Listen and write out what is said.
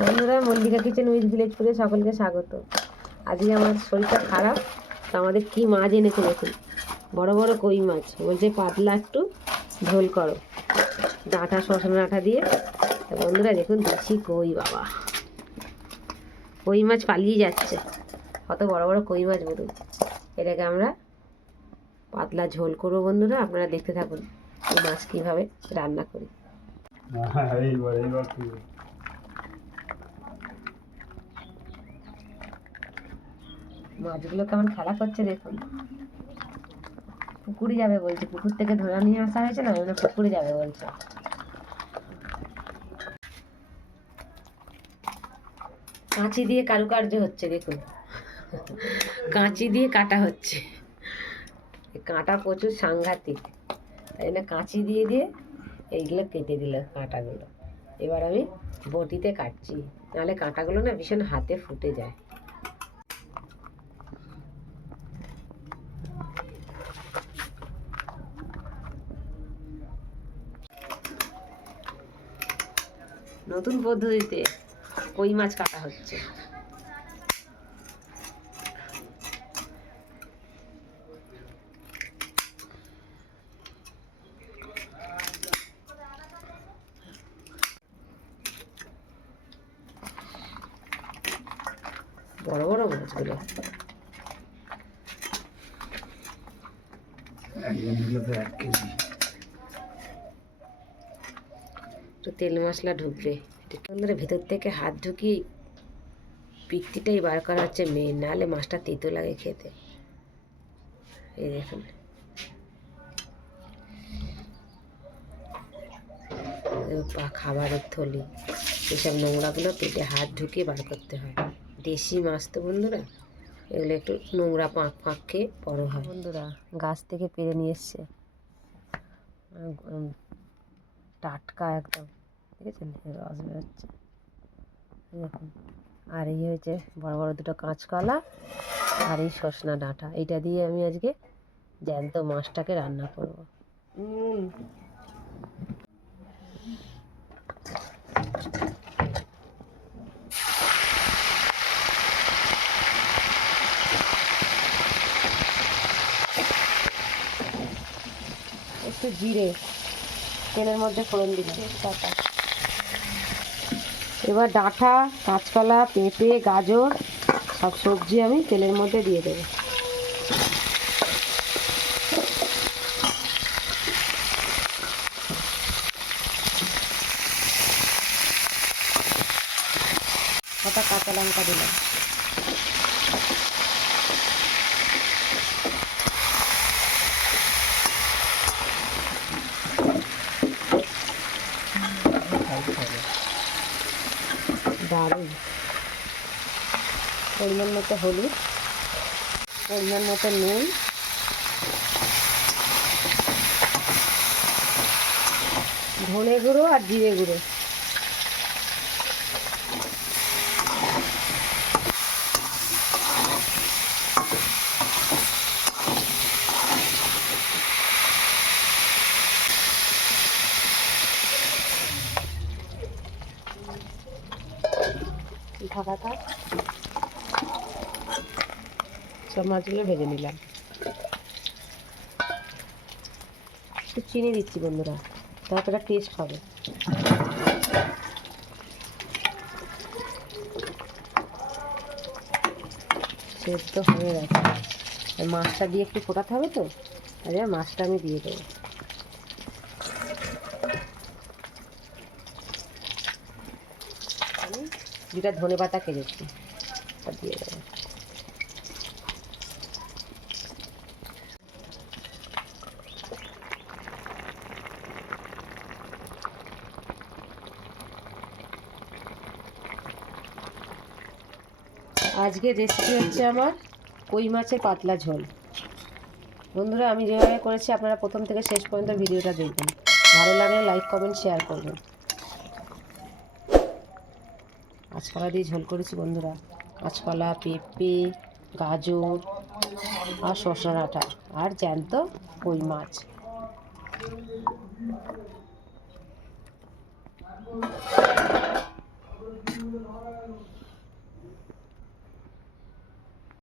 বন্ধুরা, Mallika kitchen with ভিলেজপুরে সকলকে স্বাগত। আজকে আমার শরীরটা খারাপ, তো আমাদের কি মাছ এনেছে দেখুন, বড় বড় কই মাছ। বলছে পাতলা একটু ঝোল করো, ডাঁটা শশানো ডাঁটা দিয়ে। তো বন্ধুরা দেখুন, দিচ্ছি কই। বাবা, কই মাছ পালিয়ে যাচ্ছে, কত বড় বড় কই মাছ বলুন। এটাকে আমরা পাতলা ঝোল করবো। বন্ধুরা আপনারা দেখতে থাকুন এই মাছ কীভাবে রান্না করি। মাছগুলো কেমন খেলা করছে দেখুন। পুকুরে যাবে বলছে, পুকুর থেকে ধরে নিয়ে আসা হয়েছে না, মানে পুকুরে যাবে বলছে। কাঁচি দিয়ে কারুকার্য হচ্ছে দেখুন, কাঁচি দিয়ে কাটা হচ্ছে। কাঁটা প্রচুর সাংঘাতিক, তাই না? কাঁচি দিয়ে দিয়ে এইগুলো কেটে দিল কাঁটাগুলো। এবার আমি বটিতে কাটছি, নাহলে কাঁটাগুলো না ভীষণ হাতে ফুটে যায়। নতুন পদ্ধতিতে কই মাছ কাটা হচ্ছে। বড় বড় মাছগুলো একটু তেল মশলা ঢুকবে, বন্ধুরা ভেতর থেকে হাত ঢুকিয়ে পিত্তিটাই বার করা হচ্ছে মেন, নাহলে মাছটা তেতো লাগে খেতে। এই দেখুন, খাবারের থলি, এসব নোংরাগুলো পেটে হাত ঢুকিয়ে বার করতে হয়। দেশি মাছ তো বন্ধুরা, এগুলো একটু নোংরা পাঁক পাঁক খেয়ে বড়ো হয়। বন্ধুরা গাছ থেকে পেরে নিয়ে এসছে, টাটকা একদম, দেখেছেন রস বেরোচ্ছে দেখুন। আর এই হয়েছে বড় বড় দুটো কাঁচকলা, আর এই সজনা ডাঁটা। এইটা দিয়ে আমি আজকে জ্যান্ত মাছটাকে রান্না করব। একটু জিরে তেলের মধ্যে ফোড়ন দিলাম, তেজপাতা। এবার ডাঁটা, কাঁচকলা, পেঁপে, গাজর সব সবজি আমি তেলের মধ্যে দিয়ে দেবো। কটা কাঁচা লঙ্কা দিলাম। দারুণ। পরিমাণ মতো হলুদ, পরিমাণ মতো নুন, ধনে গুঁড়ো আর জিরে গুঁড়ো। ঢাকা থাক, সব মাছগুলো ভেজে নিলাম। একটু চিনি দিচ্ছি বন্ধুরা, ততটা টেস্ট হবে। সেদ্ধ হয়ে গেছে, মাছটা দিয়ে একটু ফোটাতে হবে তো, আরে মাছটা আমি দিয়ে দেবো। আমি দুটা ধনে পাতা কেটেছি, দিয়ে দেবো। আজকের রেসিপি হচ্ছে আমার কই মাছের পাতলা ঝোল। বন্ধুরা আমি যেভাবে করেছি আপনারা প্রথম থেকে শেষ পর্যন্ত ভিডিওটা দেখবেন, ভালো লাগলে লাইক কমেন্ট শেয়ার করবেন। কাঁচকলা দিয়ে ঝোল করেছি বন্ধুরা, কাঁচকলা, পেঁপে, গাজর আর শসা ডাঁটা আর জ্যান্ত কই মাছ।